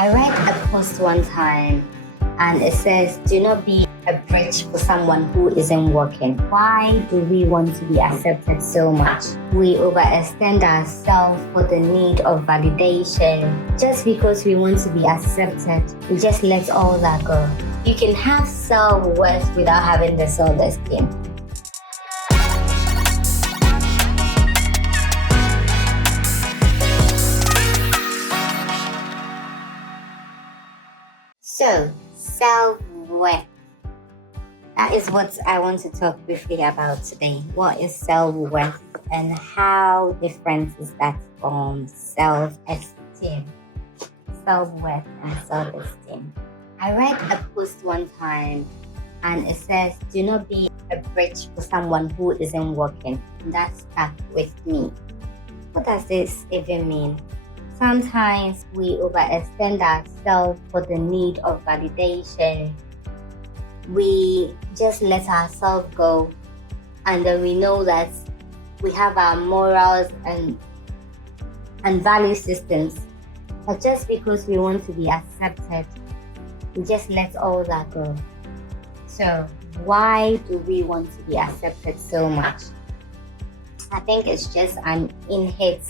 I read a post one time and it says, do not be a bridge for someone who isn't working. Why do we want to be accepted so much? We overextend ourselves for the need of validation. Just because we want to be accepted, we just let all that go. You can have self-worth without having the self-esteem. So, self-worth. That is what I want to talk briefly about today. What is self-worth and how different is that from self-esteem? Self-worth and self-esteem. I read a post one time and it says, do not be a bridge for someone who isn't working. That stuck with me. What does this even mean? Sometimes we overextend ourselves for the need of validation. We just let ourselves go, and then we know that we have our morals and value systems. But just because we want to be accepted, we just let all that go. So why do we want to be accepted so much? I think it's just an innate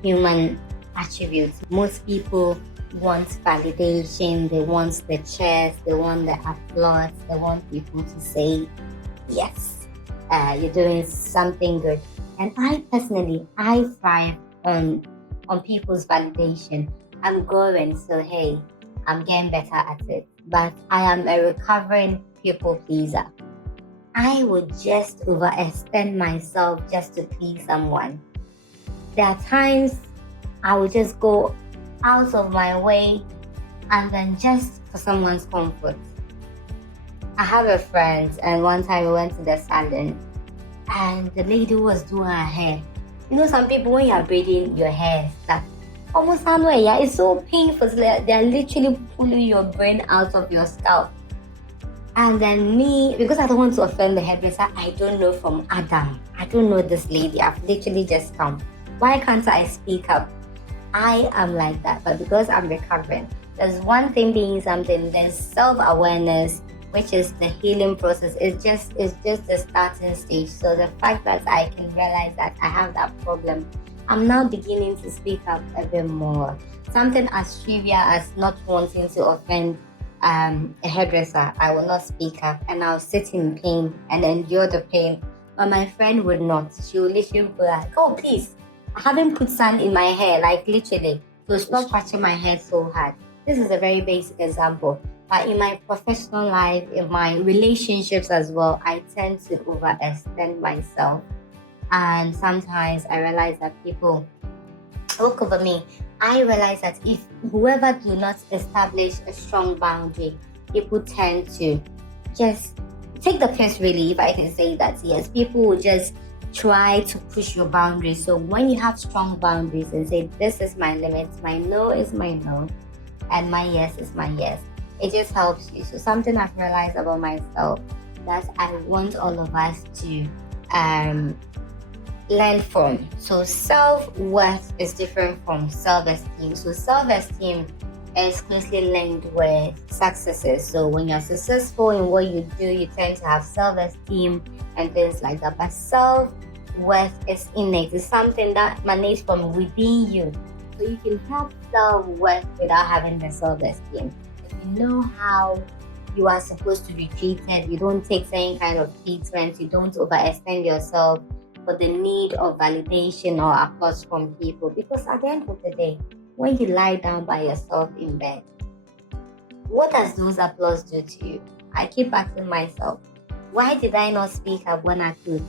human attributes. Most people want validation, they want the cheers, they want the applause, they want people to say, yes, you're doing something good. And I personally, I thrive on people's validation. I'm growing, so hey, I'm getting better at it. But I am a recovering people pleaser. I would just overextend myself just to please someone. There are times I would just go out of my way and then just for someone's comfort. I have a friend and one time we went to the salon and the lady was doing her hair. You know, some people when you're braiding your hair, that almost somewhere, yeah, it's so painful. They're literally pulling your brain out of your scalp. And then me, because I don't want to offend the hairdresser, I don't know from Adam. I don't know this lady. I've literally just come. Why can't I speak up? I am like that, but because I'm recovering, there's one thing being something, there's self-awareness, which is the healing process. It's just the starting stage. So the fact that I can realize that I have that problem, I'm now beginning to speak up a bit more. Something as trivial as not wanting to offend a hairdresser, I will not speak up and I'll sit in pain and endure the pain. But my friend would not. She will literally be like, oh please, I haven't put sand in my hair, like literally. So stop touching my hair so hard. This is a very basic example. But in my professional life, in my relationships as well, I tend to overextend myself. And sometimes I realize that people look over me. I realize that if whoever do not establish a strong boundary, people tend to just take the piss, really, if I can say that. Yes, people will just try to push your boundaries. So when you have strong boundaries and say, this is my limit, my no is my no, and my yes is my yes, it just helps you. So something I've realized about myself that I want all of us to learn from. So self-worth is different from self-esteem. So self-esteem is closely linked with successes. So when you're successful in what you do, you tend to have self-esteem and things like that. But self-worth is innate. It's something that emanates from within you. So you can have self-worth without having the self-esteem. If you know how you are supposed to be treated, you don't take any kind of treatment, you don't overextend yourself for the need of validation or applause from people. Because at the end of the day, when you lie down by yourself in bed, what does those applause do to you? I keep asking myself, why did I not speak up when I could?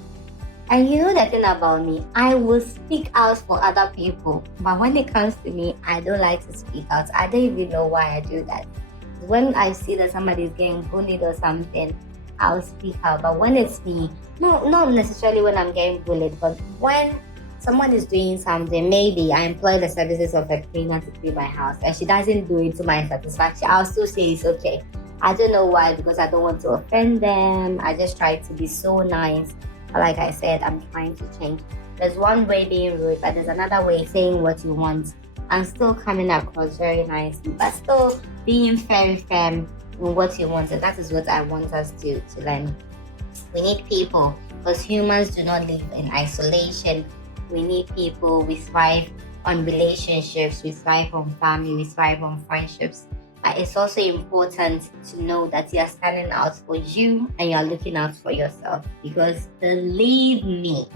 And you know the thing about me, I will speak out for other people. But when it comes to me, I don't like to speak out. I don't even know why I do that. When I see that somebody is getting bullied or something, I'll speak out. But when it's me, not necessarily when I'm getting bullied, but when someone is doing something, maybe I employ the services of a cleaner to clean my house and she doesn't do it to my satisfaction, I'll still say it's okay. I don't know why, because I don't want to offend them. I just try to be so nice. But like I said, I'm trying to change. There's one way being rude, but there's another way saying what you want and still coming across very nicely, but still being very firm in what you want. And that is what I want us to learn. We need people because humans do not live in isolation. We need people. We thrive on relationships, we thrive on family, we thrive on friendships. But it's also important to know that you're standing out for you and you're looking out for yourself. Because believe me,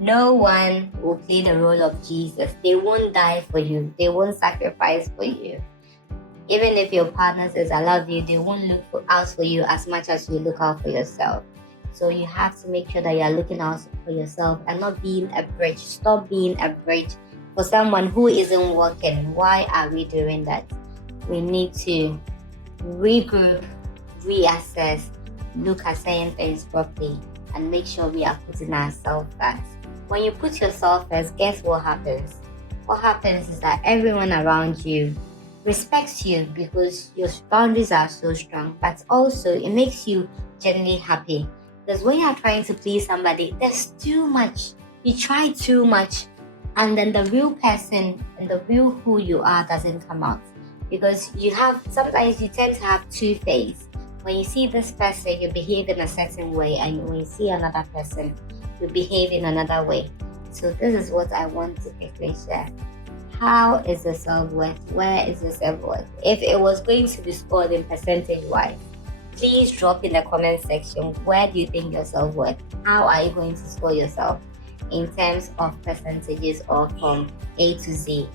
no one will play the role of Jesus. They won't die for you, they won't sacrifice for you. Even if your partner says, I love you, they won't look out for you as much as you look out for yourself. So you have to make sure that you're looking out for yourself and not being a bridge. Stop being a bridge for someone who isn't working. Why are we doing that? We need to regroup, reassess, look at certain things properly, and make sure we are putting ourselves first. When you put yourself first, guess what happens? What happens is that everyone around you respects you because your boundaries are so strong, but also it makes you genuinely happy. Because when you are trying to please somebody, there's too much. You try too much, and then the real person and the real who you are doesn't come out. Because sometimes you tend to have two faces. When you see this person, you behave in a certain way, and when you see another person, you behave in another way. So this is what I want to quickly share. How is your self-worth? Where is your self-worth? If it was going to be scored in percentage-wise, please drop in the comment section, where do you think your self-worth? How are you going to score yourself in terms of percentages or from A to Z?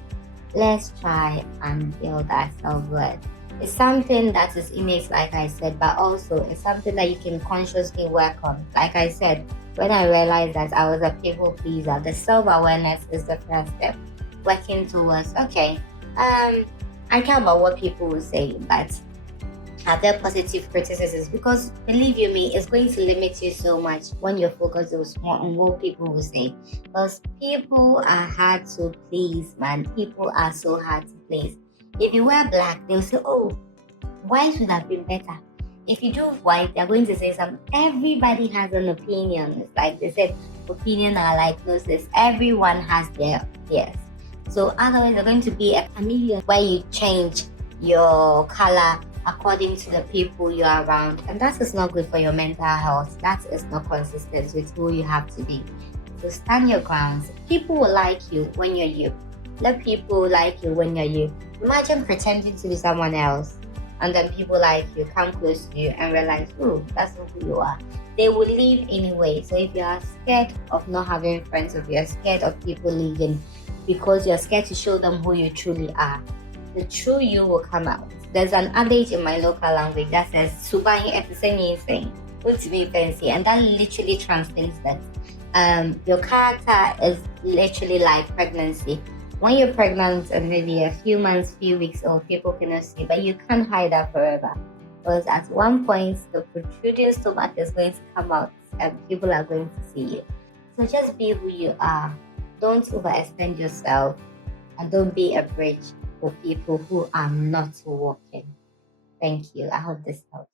Let's try and build that self-worth. It's something that is innate, like I said, but also it's something that you can consciously work on. Like I said, when I realized that I was a people pleaser, the self-awareness is the first step. Working towards, okay, I care about what people will say, but are there positive criticisms? Because believe you me, it's going to limit you so much when your focus is more on what people will say. Because people are hard to please, man. People are so hard to please. If you wear black, they'll say, oh, white would have been better. If you do white, they're going to say something. Everybody has an opinion. It's like they said, opinion are like noses. Everyone has theirs. So otherwise, they're going to be a chameleon where you change your color according to the people you're around. And that is not good for your mental health. That is not consistent with who you have to be. So stand your grounds. People will like you when you're you. Let people like you when you're you. Imagine pretending to be someone else, and then people like you come close to you and realize, oh, that's not who you are. They will leave anyway. So if you are scared of not having friends, if you're scared of people leaving because you're scared to show them who you truly are, the true you will come out. There's an adage in my local language that says, "Subahi episeni saying, to be fancy," and that literally translates that your character is literally like pregnancy. When you're pregnant and maybe a few months, few weeks old, people cannot see, but you can't hide that forever. Because at one point, the protruding stomach is going to come out and people are going to see you. So just be who you are. Don't overextend yourself, and don't be a bridge for people who are not working. Thank you. I hope this helps.